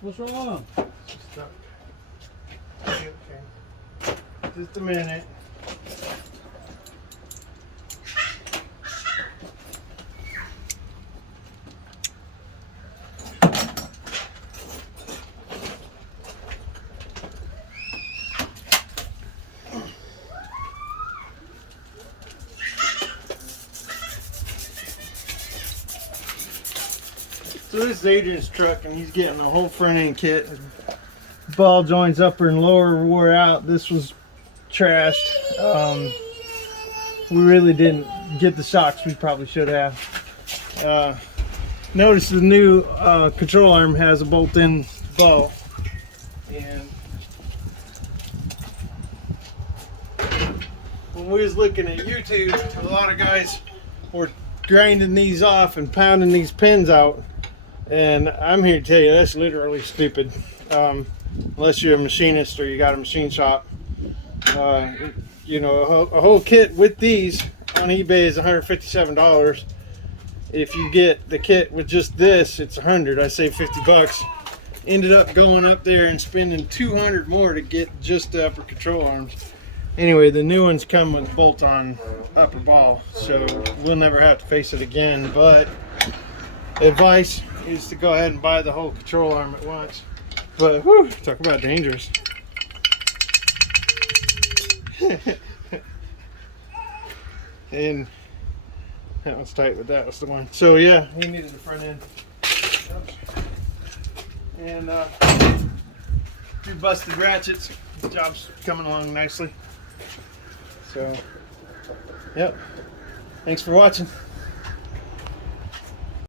What's wrong? It's stuck. Okay. Just a minute. So this is Adrian's truck, and he's getting the whole front end kit. Ball joints upper and lower wore out. This was trashed. We really didn't get the shocks we probably should have. Notice the new control arm has a bolt-in bow, and when we was looking at YouTube, a lot of guys were grinding these off and pounding these pins out, and I'm here to tell you that's literally stupid. Unless you're a machinist or you got a machine shop. You know, a whole kit with these on eBay is $157. If you get the kit with just this, it's $100. I saved $50. Ended up going up there and spending $200 more to get just the upper control arms. Anyway, the new ones come with bolt-on upper ball, so we'll never have to face it again. But advice is to go ahead and buy the whole control arm at once. But whew, talk about dangerous. And that one's tight, but that was the one. So yeah, he needed the front end. And two busted ratchets. The job's coming along nicely. So, yep. Thanks for watching.